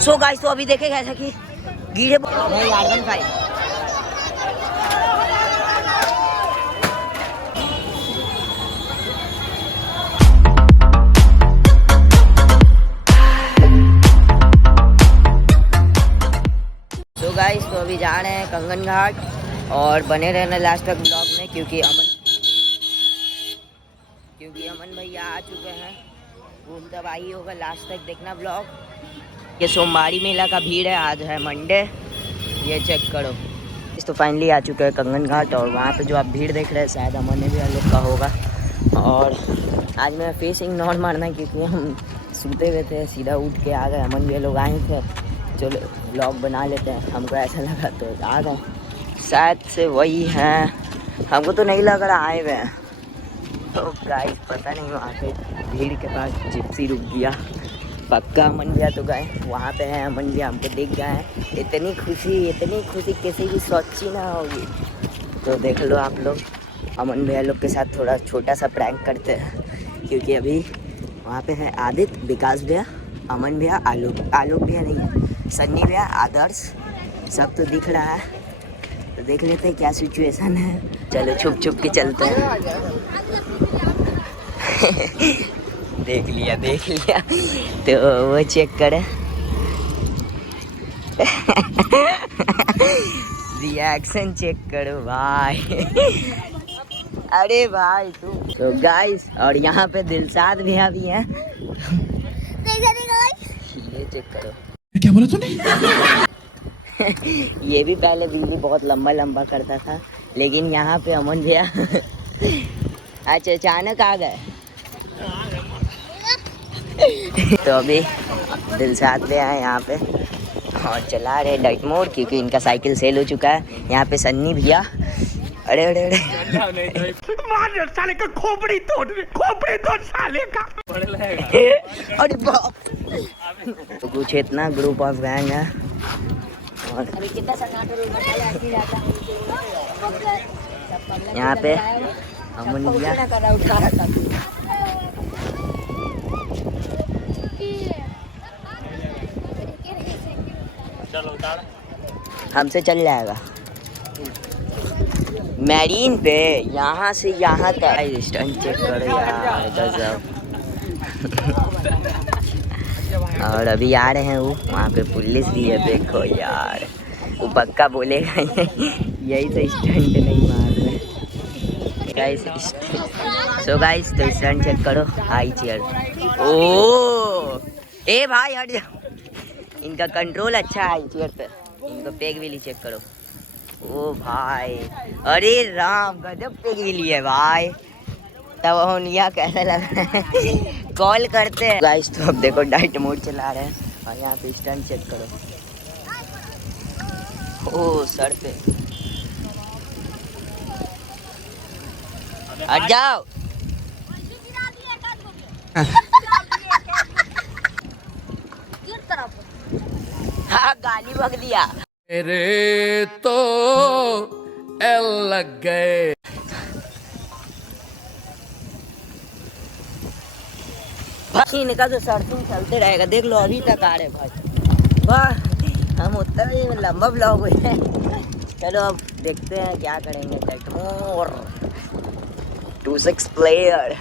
सो guys तो अभी देखे कैसा कि गिरे नहीं R15 तो गाइस तो अभी जा रहे हैं कंगन घाट और बने रहना लास्ट तक ब्लॉग में क्योंकि अमन भैया आ चुके हैं। घूम तब आई होगा लास्ट तक देखना ब्लॉग। ये सोमवारी मेला का भीड़ है, आज है मंडे, ये चेक करो। तो फाइनली आ चुके हैं कंगन घाट और वहाँ पे जो आप भीड़ देख रहे हैं शायद अमन ने भी हम लोग का होगा। और आज मैं फेसिंग नॉट मारना क्योंकि हम सूते हुए थे, सीधा उठ के आ गए। अमन भी लोग आए थे, चलो ब्लॉग बना लेते हैं, हमको ऐसा लगा तो आ गए। शायद से वही हैं, हमको तो नहीं लग रहा आए हुए हैं। तो गाइस पता नहीं, वहाँ पे भीड़ के पास जिप्सी रुक गया। पक्का अमन भैया तो गए, वहाँ पे है अमन भैया, हमको दिख गए हैं। इतनी खुशी किसी की सोची ना होगी। तो देख लो आप लोग, अमन भैया लोग के साथ थोड़ा छोटा सा प्रैंक करते हैं क्योंकि अभी वहाँ पे है आदित्य, विकास भैया, अमन भैया, आलोक भैया नहीं, सन्नी भैया, आदर्श, सब तो दिख रहा है। तो देख लेते हैं क्या सिचुएशन है। चलो छुप छुप के चलते हैं। देख लिया तो वो चेक करे रिएक्शन चेक करो भाई। अरे भाई तू तो गाइस, और यहाँ पे दिलशाद भैया भी हैं। ये चेक करो, क्या बोला तूने? ये भी पहले वीडियो बहुत लंबा करता था, लेकिन यहाँ पे अमन भैया अच्छा अचानक आ गए। तो अभी दिलशाद भैया है यहाँ पे और चला रहे डाइट मोड क्योंकि इनका साइकिल सेल हो चुका है। यहाँ पे सन्नी भैया, अरे साले का खोपड़ी तोड़ साले का। अरे बाप, तो कुछ इतना ग्रुप ऑफ गैंग है। और यहाँ पे अमन भैया, हमसे चल जाएगा मैरीन पे, यहाँ से यहाँ तक। स्टंट चेक करो यार, गजब। और अभी आ रहे हैं वो, वहाँ पे पुलिस भी है, देखो यार, वो पक्का बोलेगा यही तो स्टंट नहीं मार रहे गाइस। सो गाइस तो स्टंट चेक करो, हाई चेयर। ओ ए भाई हट जा, इनका कंट्रोल अच्छा है हाई चेयर पे। इनको पेग व्हीली चेक करो। ओ भाई, अरे राम गजब पेग व्हीली है भाई। तब होनिया कैसा लग रहा है कॉल करते हैं गाइस। तो अब देखो डाइट मोड चला रहे हैं और यहाँ पे स्टंट चेक करो। ओ सर पे हट जाओ। हाँ गाली बक दिया मेरे तो एल लग गए। इनका तो सर्चिंग चलते रहेगा, देख लो अभी तक आ रहे भाई। वाह, हम उतना ही लंबा ब्लॉग हुए हैं। चलो अब देखते हैं क्या करेंगे। Take more 26 player.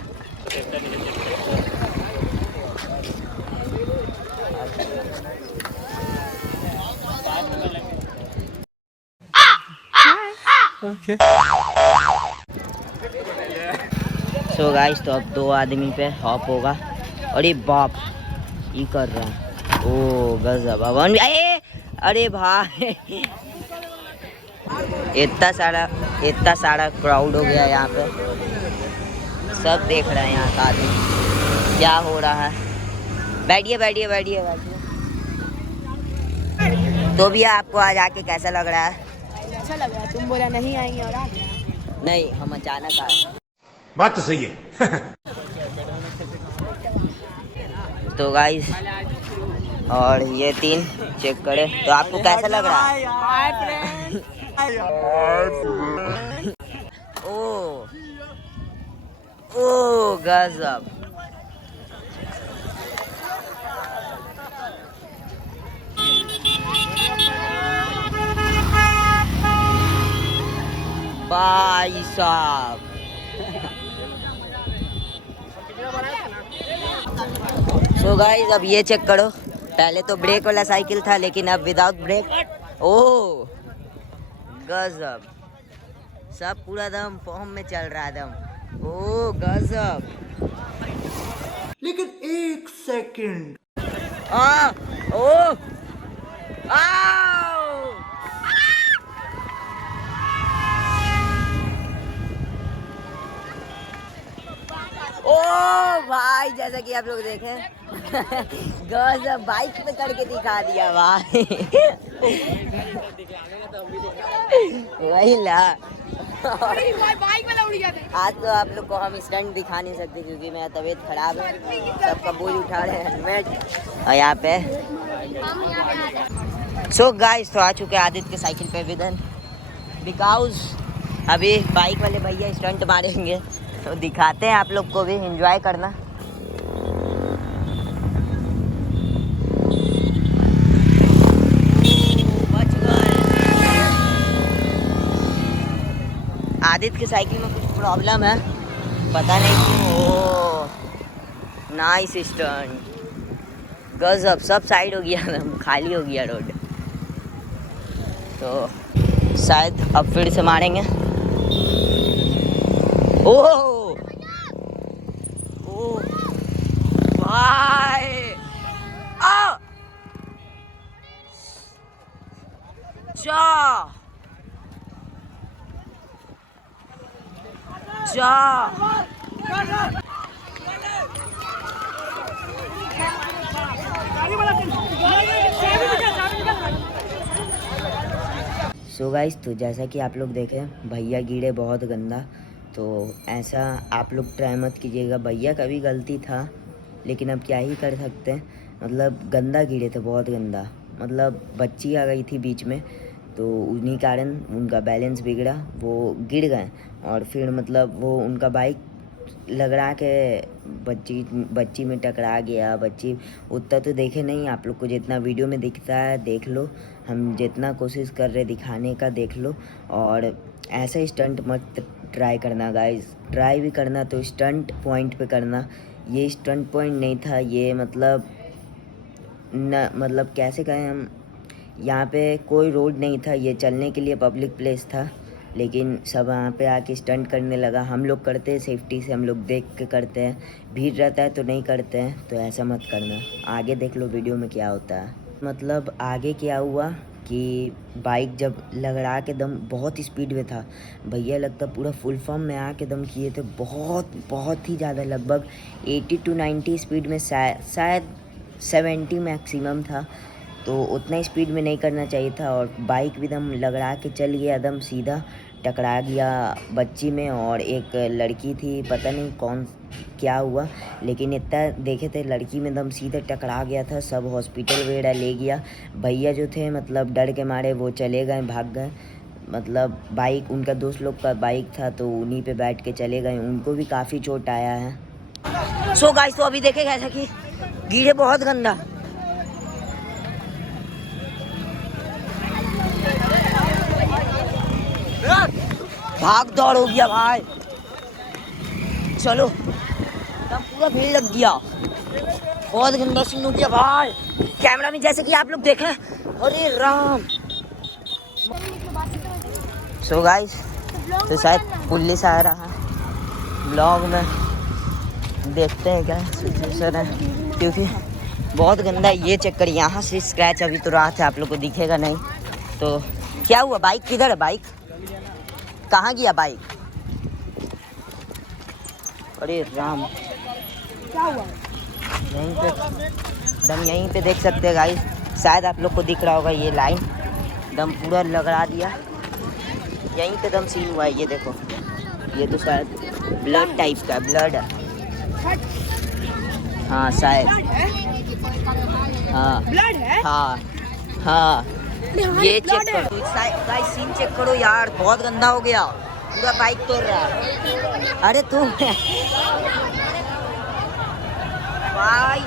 So guys तो अब 2 आदमी पे हॉप होगा। अरे बाप, ये कर रहा है, ओ गजब। अरे भाई इतना सारा क्राउड हो गया यहाँ पे, सब देख रहे हैं यहाँ का आदमी क्या हो रहा है। बैठिए। तो भैया आपको आज आके कैसा लग रहा है? अच्छा लग रहा है, तुम बोला नहीं आएंगे और आ गए। नहीं, हम अचानक आए। बात तो सही है। तो गाइस और ये 3 चेक करें तो आपको कैसा लग रहा है? ओ गजब। भाई साहब। सो गाइस अब ये चेक करो, पहले तो ब्रेक वाला साइकिल था लेकिन अब विदाउट ब्रेक। ओह गजब, सब पूरा दम फॉर्म में चल रहा है दम। ओह गजब। लेकिन एक सेकंड, ओह आओ। ओ भाई जैसा कि आप लोग देखें गजब, बाइक पे करके दिखा दिया भाई। वही ला। बाइक वाला उड़ गया था। आज तो आप लोग को हम स्टंट दिखा नहीं सकते क्योंकि मेरा तबीयत खराब है। सबका बोझ उठा रहे हैं हेलमेट। और यहाँ पे सो गाइस तो आ चुके हैं आदित्य के साइकिल पे विदन, बिकॉज अभी बाइक वाले भैया स्टंट मारेंगे तो दिखाते हैं आप लोग को भी, एंजॉय करना। आदित्य की साइकिल में कुछ प्रॉब्लम है, पता नहीं क्यों। नाइस स्टंट, गजब, सब साइड हो गया, खाली हो गया रोड। तो शायद अब फिर से मारेंगे। ओह ओह भाई, आ जा जा। सो गाइस तो जैसा कि आप लोग देखें भैया गिरे बहुत गंदा, तो ऐसा आप लोग ट्राई मत कीजिएगा। भैया का भी गलती था लेकिन अब क्या ही कर सकते हैं, मतलब गंदा गिरे थे, बहुत गंदा। मतलब बच्ची आ गई थी बीच में तो उन्हीं कारण उनका बैलेंस बिगड़ा, वो गिर गए और फिर मतलब वो उनका बाइक लगड़ा के बच्ची में टकरा गया। बच्ची उतना तो देखे नहीं, आप लोग को जितना वीडियो में दिखता है देख लो, हम जितना कोशिश कर रहे दिखाने का देख लो। और ऐसा स्टंट मत ट्राई करना गाइस, ट्राई भी करना तो स्टंट पॉइंट पे करना। ये स्टंट पॉइंट नहीं था, ये मतलब कैसे कहें हम, यहाँ पे कोई रोड नहीं था, ये चलने के लिए पब्लिक प्लेस था, लेकिन सब यहाँ पे आके स्टंट करने लगा। हम लोग करते हैं सेफ्टी से, हम लोग देख के करते हैं, भीड़ रहता है तो नहीं करते हैं, तो ऐसा मत करना। आगे देख लो वीडियो में क्या होता है। मतलब आगे क्या हुआ कि बाइक जब लगड़ा के दम बहुत स्पीड में था, भैया लगता पूरा फुल फॉर्म में आके दम किए थे, बहुत ही ज़्यादा, लगभग 80 to 90 स्पीड में, शायद 70 मैक्सिमम था, तो उतना स्पीड में नहीं करना चाहिए था। और बाइक भी दम लगड़ा के चल गया, दम सीधा टकरा गया बच्ची में। और एक लड़की थी, पता नहीं कौन क्या हुआ, लेकिन इतना देखे थे लड़की में दम सीधे टकरा गया था। सब हॉस्पिटल वगैरह ले गया। भैया जो थे मतलब डर के मारे वो चले गए, भाग गए। मतलब बाइक उनका दोस्त लोग का बाइक था तो उन्हीं पे बैठ के चले गए, उनको भी काफ़ी चोट आया है। सो गाइस तो अभी देखे कैसा कि गिरे बहुत गंदा। भाग दौड़ हो गया भाई, चलो तब पूरा भीड़ लग गया, बहुत गंदा सीन हो गया भाई। कैमरा में जैसे कि आप लोग देखें, अरे राम। सो गाइस तो शायद पुलिस आ रहा है, ब्लॉग में देखते हैं क्या सिचुएशन है, क्योंकि बहुत गंदा है। ये चक्कर यहाँ से स्क्रैच अभी तो रहा था, आप लोग को दिखेगा नहीं। तो क्या हुआ, बाइक किधर है, बाइक कहाँ गया बाइक? अरे राम, क्या हुआ? यहीं पे दम, यहीं पे देख सकते हैं गाइस, शायद आप लोग को दिख रहा होगा, ये लाइन दम पूरा लगड़ा दिया, यहीं पे दम सीन हुआ है। ये देखो, ये तो शायद ब्लड टाइप का ब्लड है, हाँ शायद, हाँ ब्लड है? हाँ हाँ, ये चेक करो गाइस, सीन चेक करो यार, बहुत गंदा हो गया, पूरा बाइक तोड़ रहा है। अरे तू भाई